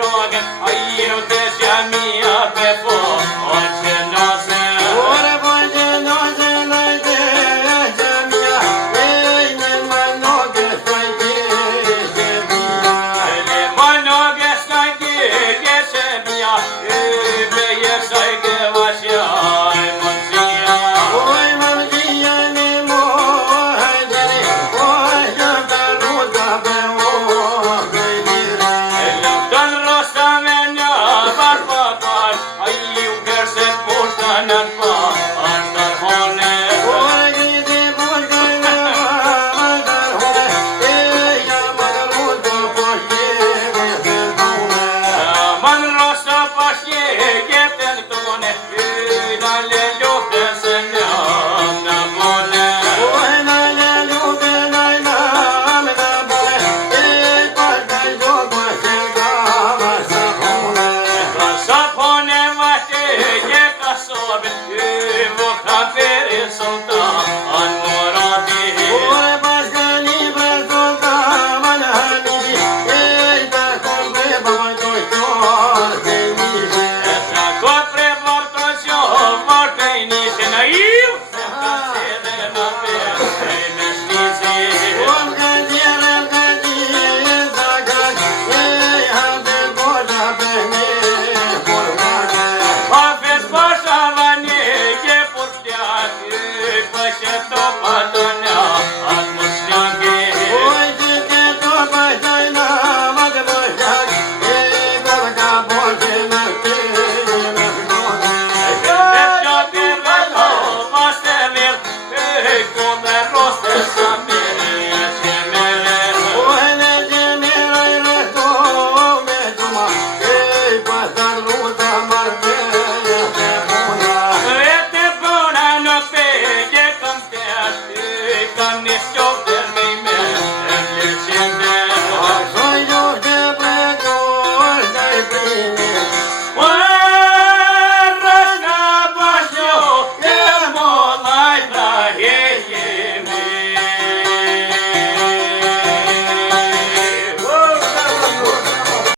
rogen, ai eu te jamia pe fo, onde nós Ora voglio nose noi te jamia, ei ne manoge stai te jamia. le manoge stai te jamia, be ye sai ke vasia monsia. Oi mamzia ne mo haidere, oi janta rosa be o haidere. Don rosta menja barbabar, ai eu gerse posta nat pa, andar hone. Ora gride busca na mandar hore, ei janta rosa poche be done. Man rosta pasje geten tone, dale ljote se njam na mone. Oi na le lude na me na bole, ei parta jogo se gava sa hone. Sa hone vate je kasobe, vokra pere solta an morati. Ore pascani presolta manani, ei ta compre baba joy se dice. Sa copre vorto sio vorte inisce na iu, sempre sede na pe, ne stisi. Om candiere da gan, ei ande goja bene porgane. Aveți poșa vane, e purteacă, pășe topa tonea, an mușteacă. Oi zice topa jaina mad bojac, ei gorga boje na te na done. Deci-o te văd, o mă stelir, cum de roste să